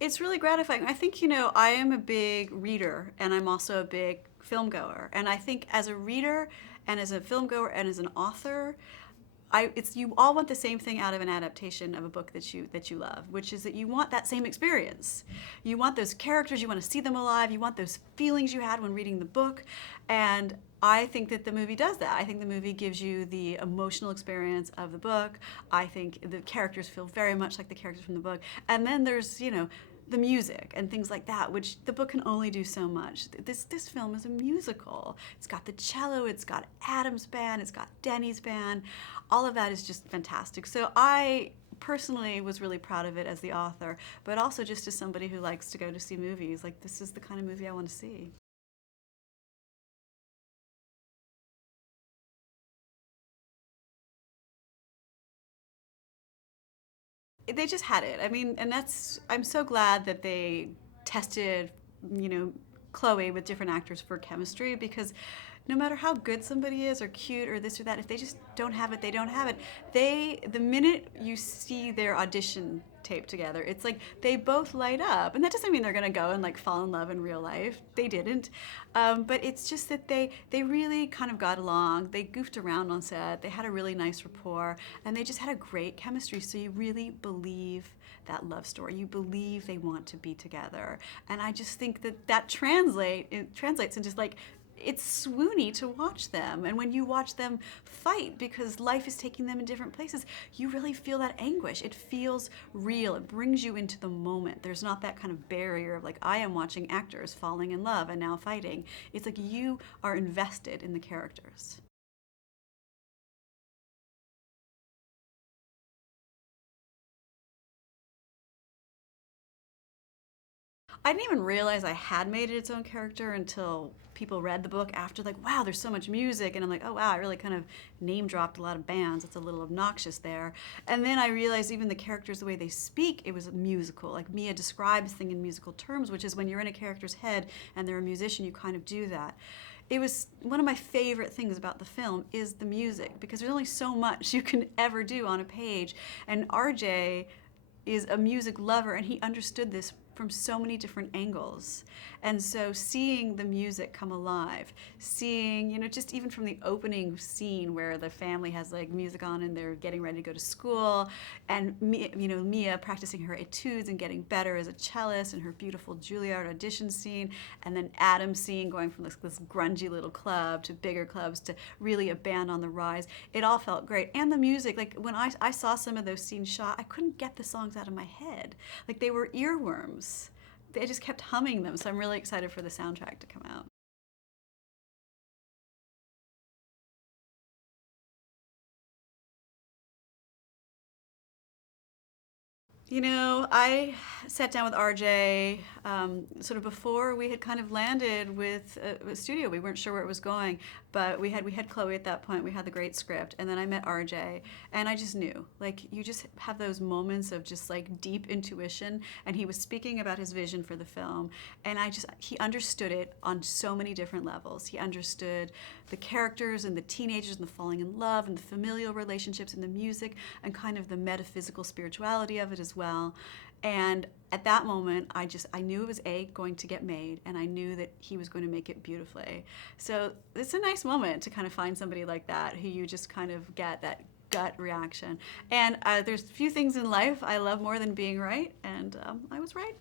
It's really gratifying. I think, you know, I am a big reader and I'm also a big film goer. And I think as a reader and as a film goer and as an author, it's you all want the same thing out of an adaptation of a book that you love, which is that you want that same experience. You want those characters, you want to see them alive, you want those feelings you had when reading the book, and I think that the movie does that. I think the movie gives you the emotional experience of the book. I think the characters feel very much like the characters from the book, and then there's the music and things like that, which the book can only do so much. This film is a musical. It's got the cello, it's got Adam's band, it's got Denny's band. All of that is just fantastic. So I personally was really proud of it as the author, but also just as somebody who likes to go to see movies. Like, this is the kind of movie I want to see. They just had it. I mean, and I'm so glad that they tested, you know, Chloe with different actors for chemistry, because no matter how good somebody is or cute or this or that, if they just don't have it, they don't have it. The minute you see their audition tape together, it's like they both light up. And that doesn't mean they're gonna go and like fall in love in real life. They didn't. But it's just that they really kind of got along. They goofed around on set. They had a really nice rapport, and they just had a great chemistry. So you really believe that love story. You believe they want to be together, and I just think that it translates into like it's swoony to watch them. And when you watch them fight because life is taking them in different places, you really feel that anguish. It feels real. It brings you into the moment. There's not that kind of barrier of like, I am watching actors falling in love and now fighting. It's like you are invested in the characters. I didn't even realize I had made it its own character until people read the book after, like, wow, there's so much music. And I'm like, oh, wow, I really kind of name dropped a lot of bands. It's a little obnoxious there. And then I realized even the characters, the way they speak, it was a musical. Like, Mia describes things in musical terms, which is when you're in a character's head and they're a musician, you kind of do that. It was one of my favorite things about the film is the music, because there's only so much you can ever do on a page. And RJ is a music lover, and he understood this from so many different angles. And so seeing the music come alive, seeing, just even from the opening scene where the family has like music on and they're getting ready to go to school, and Mia practicing her etudes and getting better as a cellist, and her beautiful Juilliard audition scene, and then Adam seeing going from this grungy little club to bigger clubs to really a band on the rise. It all felt great. And the music, like when I saw some of those scenes shot, I couldn't get the songs out of my head. Like they were earworms. They just kept humming them. So I'm really excited for the soundtrack to come out. I sat down with RJ sort of before we had kind of landed with a studio. We weren't sure where it was going, but we had Chloe at that point. We had the great script, and then I met RJ, and I just knew, like, you just have those moments of just like deep intuition. And he was speaking about his vision for the film, and he understood it on so many different levels. He understood the characters and the teenagers and the falling in love and the familial relationships and the music and kind of the metaphysical spirituality of it as well. And at that moment, I knew it was going to get made, and I knew that he was going to make it beautifully. So it's a nice moment to kind of find somebody like that who you just kind of get that gut reaction. And there's a few things in life I love more than being right, and I was right.